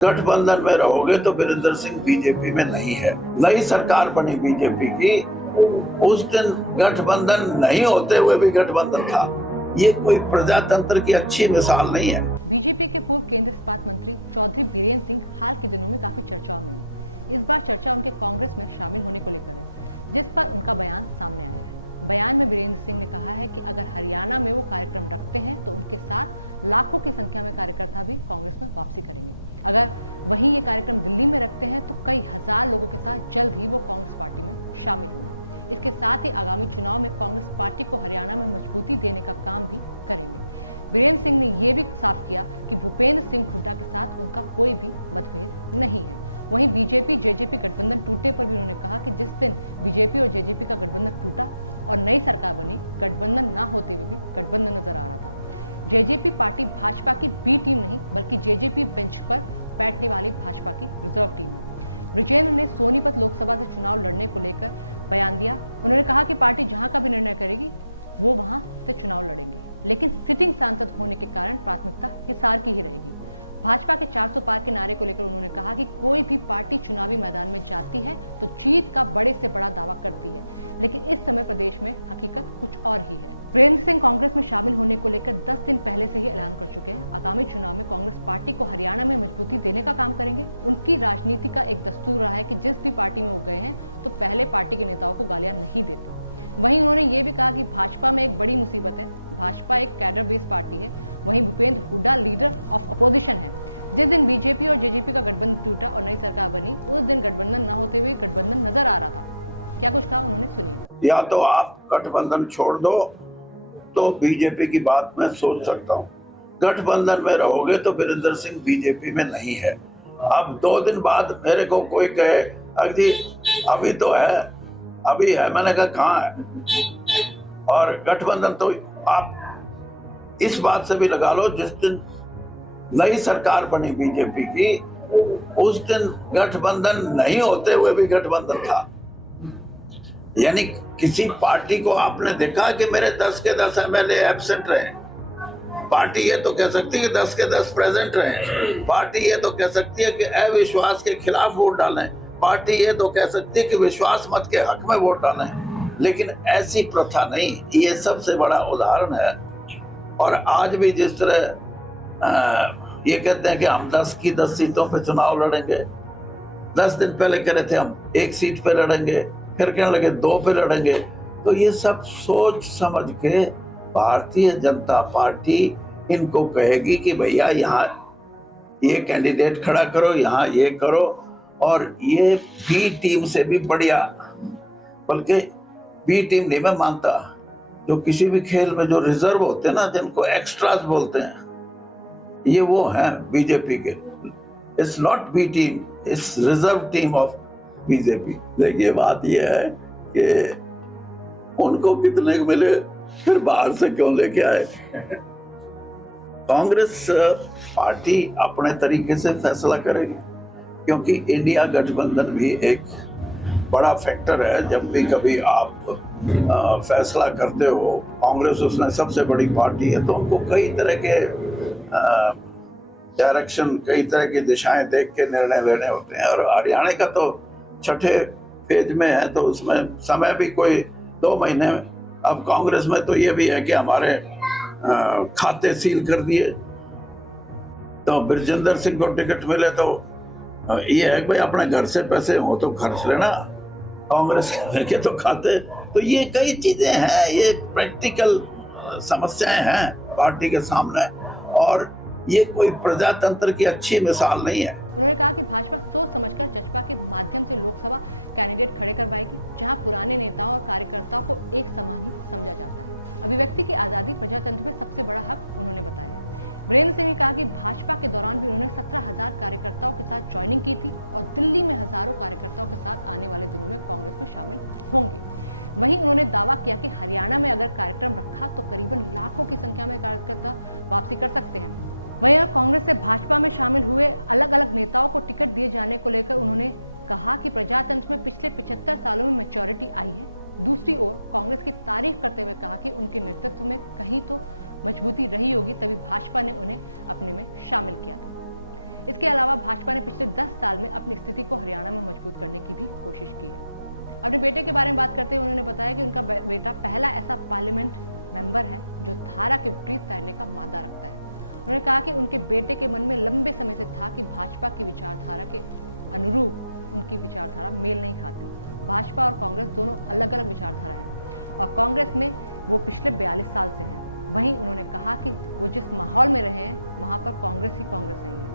गठबंधन में रहोगे तो वीरेंद्र सिंह बीजेपी में नहीं है। नई सरकार बनी बीजेपी की, उस दिन गठबंधन नहीं होते हुए भी गठबंधन था। ये कोई प्रजातंत्र की अच्छी मिसाल नहीं है। बीजेपी के पूर्व केंद्रीय इस्पात मंत्री चौधरी बीरेंद्र सिंह हाल के दिनों में काफी चर्चाओं में है। इस बार चर्चा उनके कांग्रेस में शामिल होने को लेकर है, जिस पर उनका बयान सामने आया है। बयान में बीरेंद्र सिंह ने कहा है कि अगर हरियाणा में वो कार्यक्रम रखते हैं तो उनके साथ लाखों की संख्या में कार्यकर्ता भी कांग्रेस में वापसी करेंगे। अगर वहीं ये कार्यक्रम दिल्ली में रखते हैं तो कई हजार लोगों के साथ जल्द ही वो कांग्रेस पार्टी में शामिल होंगे। इसके साथ ही आगामी चुनाव में कांग्रेस पार्टी को हरियाणा में मजबूती देने का काम भी करेंगे। बीरेंद्र सिंह ने यह भी साफ किया कि भूपेंद्र सिंह हुड्डा के साथ उनका कोई भी मतभेद नहीं है। वहीं बीजेपी जेजेपी गठबंधन टूटने पर भी उन्होंने कहा कि जिस दिन बीजेपी और जेजेपी का गठबंधन टूटा और नई सरकार बनी, गठबंधन ना होते हुए भी गठबंधन नजर आ रहा था। जेजेपी पार्टी भाजपा की बी टीम नहीं बल्कि जेजेपी बेंच पर बैठने वाली भाजपा की रिजर्व टीम है। ब्रिजेंद्र ने सोनीपत लोकसभा से चुनाव लड़ने को लेकर बयान दिया। उन्होंने कहा कि पार्टी जहां का भी निर्णय करेगी वो वहां से चुनाव लड़ेंगे, लेकिन सिटिंग सांसद होने के कारण प्राथमिकता हिसार की ही रहेगी। भाजपा के 400 पार के नारे को लेकर उन्होंने कहा कि कोई भी पार्टी चुनावी मैदान में जाती है तो जीत का बड़े से बड़ा दावा करती है, लेकिन इस समय प्रदेश में हकीकत कुछ और ही है। वीरेंद्र सिंह कांग्रेस में शामिल होने को लेकर 10 दिन पहले से ही ऐलान कर चुके हैं। आगामी चुनाव में कांग्रेस पार्टी को हरियाणा में मजबूती देने का काम करेंगे। उनकी राजनीति का एक दस्तूर रहा है कि जिस भी पार्टी में वो गए हैं तो पहले पार्टी के नेताओं को गालियां नहीं देते। वहीं उन्होंने ये भी कहा कि भाजपा में एक बड़ी मुसीबत है। भाजपा एक कैडर बेस्ड पार्टी है। वहीं Bhupendra Hooda leader of opposition है। जिस दिन बीजेपी और जेजेपी का गठबंधन टूटा और नई सरकार बनी, उस दिन गठबंधन न होते हुए गठबंधन नजर आ रहा था। क्या कुछ कहा उन्होंने, सुनिए। या तो आप गठबंधन छोड़ दो तो बीजेपी की बात मैं सोच सकता हूँ। गठबंधन में रहोगे तो वीरेंद्र सिंह बीजेपी में नहीं है। अब 2 दिन बाद मेरे को कोई कहे अभी तो है, अभी है, मैंने कहा कहाँ है। और गठबंधन तो आप इस बात से भी लगा लो, जिस दिन नई सरकार बनी बीजेपी की, उस दिन गठबंधन नहीं होते हुए भी गठबंधन था। यानी किसी पार्टी को आपने देखा कि मेरे 10 के 10 एमएलए एब्सेंट रहे। पार्टी ये तो कह सकती है कि 10 के 10 प्रेजेंट रहे। पार्टी ये तो कह सकती है कि अविश्वास के खिलाफ वोट डालें। पार्टी ये तो कह सकती है कि विश्वास मत के हक में वोट डालें। लेकिन ऐसी प्रथा नहीं, ये सबसे बड़ा उदाहरण है। और आज भी जिस तरह ये कहते हैं कि हम 10 की 10 सीटों पे चुनाव लड़ेंगे, 10 दिन पहले कह रहे थे हम 1 सीट पे लड़ेंगे, फिर कहने लगे 2 पे लड़ेंगे। तो ये सब सोच समझ के भारतीय जनता पार्टी इनको कहेगी कि भैया यहाँ ये कैंडिडेट खड़ा करो, यहाँ ये करो। और ये बी टीम से भी बढ़िया, बल्कि बी टीम नहीं मैं मानता, जो किसी भी खेल में जो रिजर्व होते हैं ना, जिनको एक्स्ट्रास बोलते हैं, ये वो हैं बीजेपी के। It's not be team, it's reserve team of BJP. देखिए बात ये है कि उनको कितने मिले, फिर बाहर से क्यों लेके आए। कांग्रेस पार्टी अपने तरीके से फैसला करेगी, क्योंकि इंडिया गठबंधन भी एक बड़ा फैक्टर है। जब भी कभी आप फैसला करते हो, कांग्रेस उसमें सबसे बड़ी पार्टी है, तो उनको कई तरह के डायरेक्शन, कई तरह की दिशाएं देख के निर्णय लेने होते हैं। और हरियाणा का तो 6ठे फेज में है, तो उसमें समय भी कोई 2 महीने। अब कांग्रेस में तो ये भी है कि हमारे खाते सील कर दिए, तो ब्रिजेंद्र सिंह को टिकट मिले तो ये है कि भाई अपने घर से पैसे हो तो खर्च लेना, कांग्रेस के तो खाते। तो ये कई चीजें हैं, ये प्रैक्टिकल समस्याएं हैं पार्टी के सामने, और ये कोई प्रजातंत्र की अच्छी मिसाल नहीं है। उन्होंने कहा कि भाजपा सोच समझकर जजपा के माध्यम से लोकसभा कैंडिडेट खड़े करवाएगी, जहां पुराने नेताओं और कार्यकर्ताओं को एक समान ही समझा जाता है। अभिव्यक्ति की आजादी प्रजातंत्र में सबसे बड़ा हक उन्होंने बताया। वीरेंद्र सिंह ने कहा कि भाजपा के दौरान भी उन्होंने 17,000 कार्यकर्ताओं के साथ ज्वाइनिंग की थी और दिल्ली में हजारों कार्यकर्ताओं के साथ आने वाले दिनों में कांग्रेस में शामिल होंगे। वहीं उन्होंने दावा किया कि हरियाणा में अगर कार्यक्रम रखा तो करीबन लाखों की संख्या में कार्यकर्ता वापसी कर सकते हैं। वहीं कांग्रेस से भाजपा में शामिल हुए अलग अलग नेताओं को टिकट दिए जाने को लेकर उन्होंने कहा कि प्रजातंत्र में पिछले 75 सालों में मैच्योरिटी आई है। दूसरी ओर कांग्रेस की तारीफ करते हुए कहा कि उनके नेतृत्व में कहीं तो मजबूती रही होगी, तभी भाजपा ने उन्हें अपने में शामिल किया था। इसके अलावा भाजपा ने पिछले 10 साल में अपनी स्थिति को हरियाणा में मजबूत करने की भी कोशिश की है। अपने बेटे के बारे में बात करते हुए उन्होंने बताया कि उनका बेटा पहला ऐसा पार्लियामेंट मेंबर है जो धारा के विपरीत तैरने का मादा रखता है। उन्होंने कहा कि उनके बेटे के मन में लंबे समय से था कि भाजपा की विचारधारा के अनुरूप उनकी विचारधारा मेल नहीं खाती। भाजपा और कांग्रेस दोनों अलग अलग विचारधारा हैं और कांग्रेस में वो पिछले 42 साल से हैं। वहीं उन्होंने कहा कि वो जिस माहौल में रहे हैं वहां पर कांग्रेस ही कांग्रेस रही है।